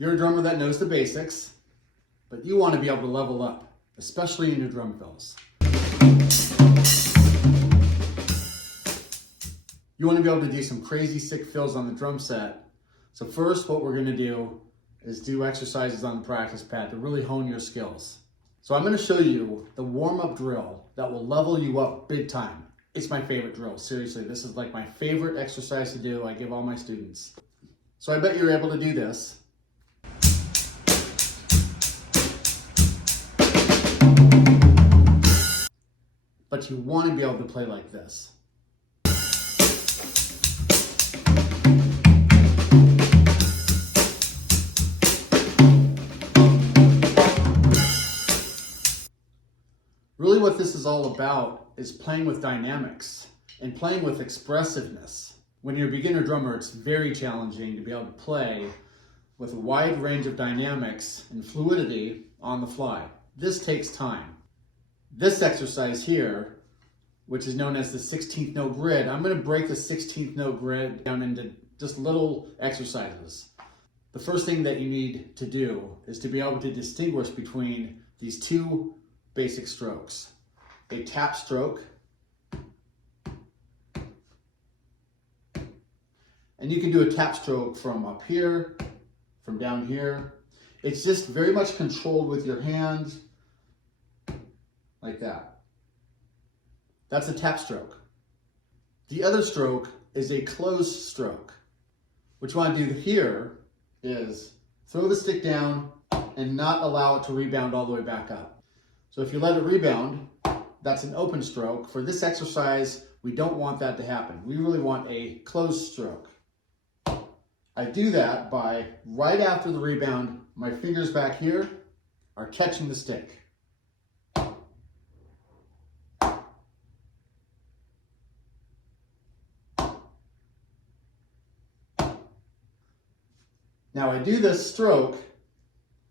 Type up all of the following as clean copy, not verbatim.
You're a drummer that knows the basics, but you want to be able to level up, especially in your drum fills. You want to be able to do some crazy sick fills on the drum set. So first, what we're going to do is do exercises on the practice pad to really hone your skills. So I'm going to show you the warm-up drill that will level you up big time. It's my favorite drill. Seriously, this is like my favorite exercise to do. I give all my students. So I bet you're able to do this. But you want to be able to play like this. Really what this is all about is playing with dynamics and playing with expressiveness. When you're a beginner drummer, it's very challenging to be able to play with a wide range of dynamics and fluidity on the fly. This takes time. This exercise here, which is known as the 16th note grid, I'm going to break the 16th note grid down into just little exercises. The first thing that you need to do is to be able to distinguish between these two basic strokes. A tap stroke, and you can do a tap stroke from up here, from down here. It's just very much controlled with your hands, like that. That's a tap stroke. The other stroke is a closed stroke. What you want to do here is throw the stick down and not allow it to rebound all the way back up. So if you let it rebound, that's an open stroke. For this exercise, we don't want that to happen. We really want a closed stroke. I do that by, right after the rebound, my fingers back here are catching the stick. Now I do this stroke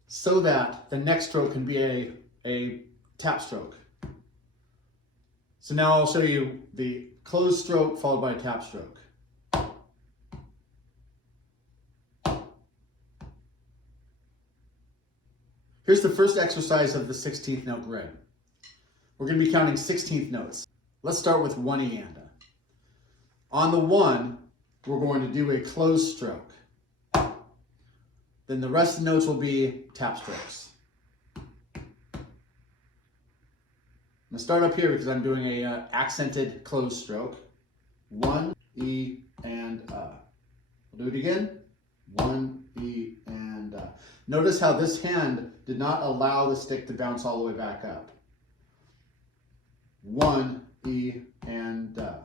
so that the next stroke can be a tap stroke. So now I'll show you the closed stroke followed by a tap stroke. Here's the first exercise of the 16th note grid. We're going to be counting 16th notes. Let's start with 1 E and A. On the 1, we're going to do a closed stroke. Then the rest of the notes will be tap strokes. I'm going to start up here because I'm doing a accented closed stroke. 1, E, and A. We'll do it again. 1, E, and A. Notice how this hand did not allow the stick to bounce all the way back up. 1, E, and A.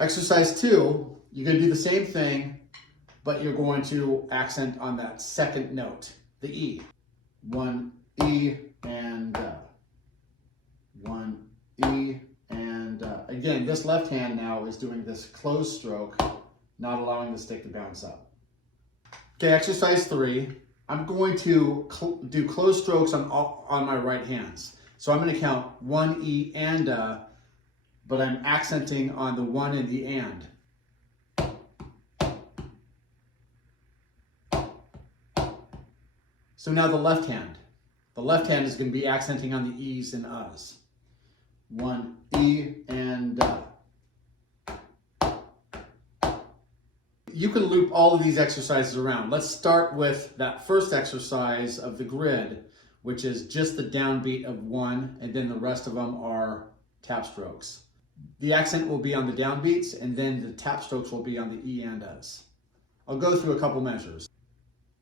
Exercise 2, you're going to do the same thing, but you're going to accent on that second note, the E. 1, E, and A. 1, E, and again, this left hand now is doing this closed stroke, not allowing the stick to bounce up. Okay, exercise 3. I'm going to do closed strokes on my right hands. So I'm going to count 1 E and A, but I'm accenting on the 1 and the and. So now the left hand. The left hand is going to be accenting on the E's and U's. 1 E and A. You can loop all of these exercises around. Let's start with that first exercise of the grid, which is just the downbeat of 1, and then the rest of them are tap strokes. The accent will be on the downbeats, and then the tap strokes will be on the E and A's. I'll go through a couple measures.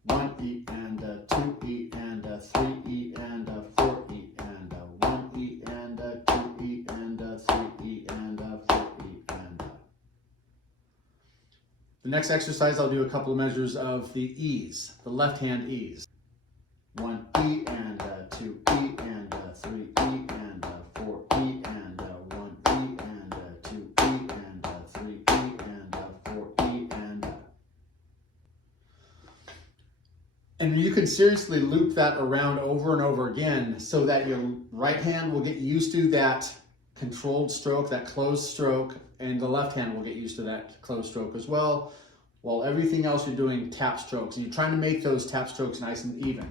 1 E and A, 2 E and A, 3 E and A, 4 E and A, 1 E and A, 2 E and A, 3 E and A, 4 E and A. The next exercise, I'll do a couple of measures of the E's, the left hand E's. 1 E and A, 2 E and A, 3 E and A, 4 E and A, 1 E and A, 2 E and A, 3 E and A, 4 E and A. And you can seriously loop that around over and over again so that your right hand will get used to that controlled stroke, that closed stroke, and the left hand will get used to that closed stroke as well. while everything else you're doing tap strokes. And you're trying to make those tap strokes nice and even.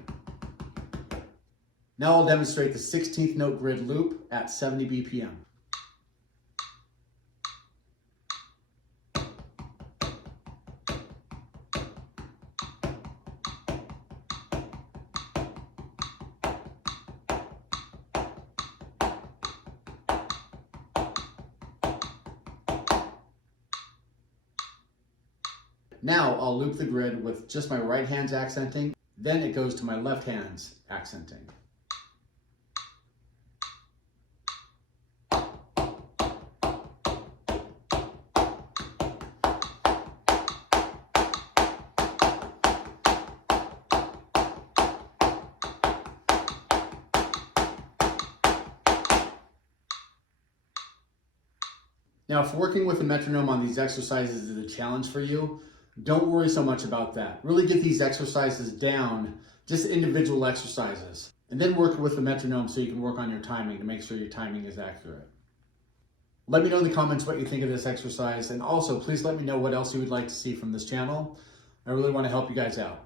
Now I'll demonstrate the 16th note grid loop at 70 BPM. Now I'll loop the grid with just my right hand's accenting, then it goes to my left hand's accenting. Now, if working with a metronome on these exercises is a challenge for you, don't worry so much about that. Really get these exercises down, just individual exercises, and then work with the metronome so you can work on your timing to make sure your timing is accurate. Let me know in the comments what you think of this exercise, and also please let me know what else you would like to see from this channel. I really want to help you guys out.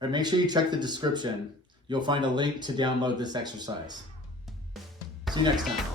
All right, make sure you check the description. You'll find a link to download this exercise. See you next time.